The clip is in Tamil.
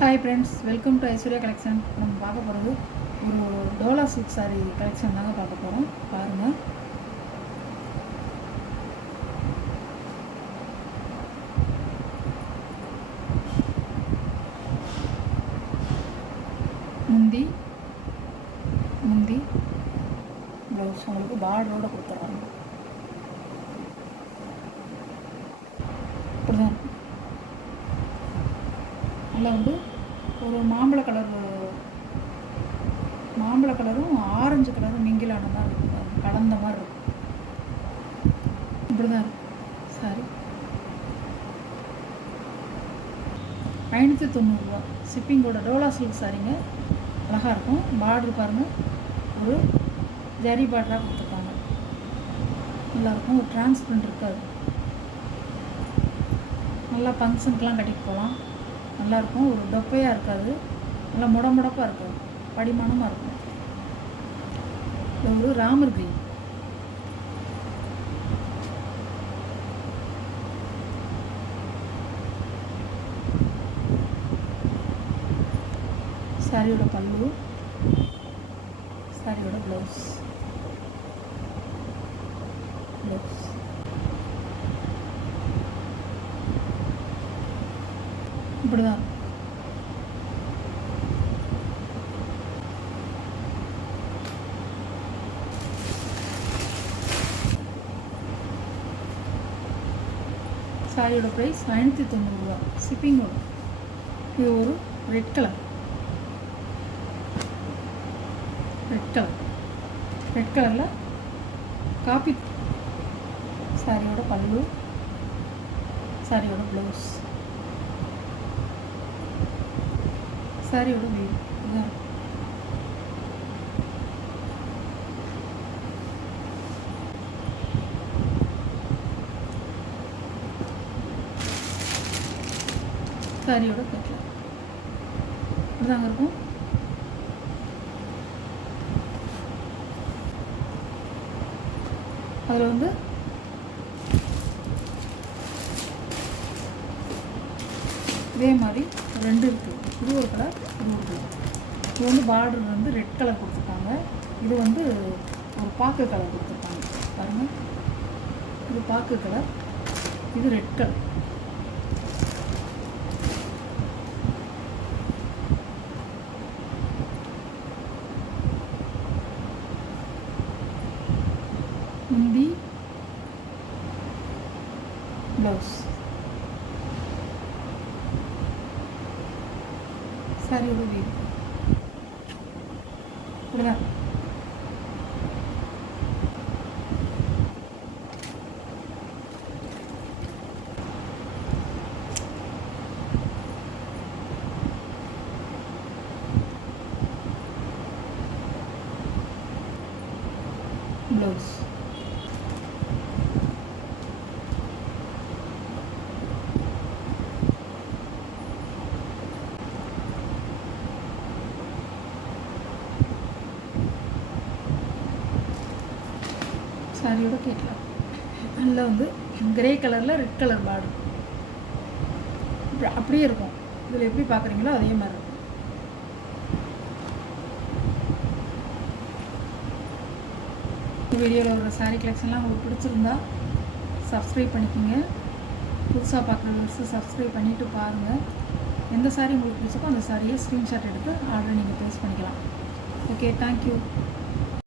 Hi friends, welcome to Aishwarya collection. நம்ம பார்க்க போகிறது ஒரு டோலா சில்க் சாரீ கலெக்ஷன் தாங்க பார்க்க போகிறோம். பாருங்கள், முந்தி ப்ளவுஸ் உங்களுக்கு பார்டரோடு கொடுத்துட்றாங்க. இப்படிதான் நல்லா வந்து ஒரு மாம்பழ கலரும் ஆரஞ்சு கலரும் மிங்கிலான மாதிரி இருக்கும், கலந்த மாதிரி இருக்கும். இப்படி தான் இருக்கும் சாரி. 590 ரூபா ஷிப்பிங்கோட டோலா சில்க் சாரிங்க. அழகாக இருக்கும். பார்டர் பாருங்கள், ஒரு ஜரி பார்டராக கொடுத்துருக்காங்க. நல்லாயிருக்கும். ஒரு டிரான்ஸ்பரண்ட் இருக்காது. நல்லா ஃபங்க்ஷனுக்கெலாம் கட்டிட்டு போகலாம். நல்லாயிருக்கும். ஒரு டொப்பையாக இருக்காது, நல்லா முடப்பாக இருக்காது, படிமானமாக இருக்கும். ஒரு ராமர் கிரீன் சாரியோட பல்லு, சாரியோட ப்ளவுஸ். இப்படி தான் சாரியோட ப்ரைஸ் 590 ரூபா ஷிப்பிங்கோட. இது ஒரு ரெட் கலரில் காப்பி. சாரியோட பல்லு, சாரியோட ப்ளவுஸ், சாரியோட வீடு. இதுதான் சாரியோட கட்டில். இப்படிதாங்க இருக்கும். அதில் வந்து இதே மாதிரி 2 இருக்குது. இது ஒரு கலர், இது ஒரு கலர். இது வந்து பார்டர் வந்து ரெட் கலர் கொடுத்துருக்காங்க. இது வந்து ஒரு பாக்கு கலர் கொடுத்துருக்காங்க. பாருங்கள், இது பாக்கு கலர், இது ரெட் கலர். முந்தி ப்ளவுஸ், சாரியோட வீடு. இப்படிதான் ப்ளவுஸ். சாரியோட கேட்கலாம். நல்லா வந்து கிரே கலரில் ரெட் கலர் பார்டர் அப்படியே இருக்கும். இதில் எப்படி பார்க்குறீங்களோ அதே மாதிரி இருக்கும். வீடியோவில் ஒரு சாரீ கலெக்ஷன்லாம் உங்களுக்கு பிடிச்சிருந்தா சப்ஸ்கிரைப் பண்ணிக்கோங்க. புதுசாக பார்க்குறவங்க சப்ஸ்கிரைப் பண்ணிவிட்டு பாருங்கள். எந்த சாரீ உங்களுக்கு பிடிச்சிருக்கோ அந்த சாரியை ஸ்க்ரீன்ஷாட் எடுத்து ஆர்டர் நீங்கள் ப்ளேஸ் பண்ணிக்கலாம். Okay, thank you.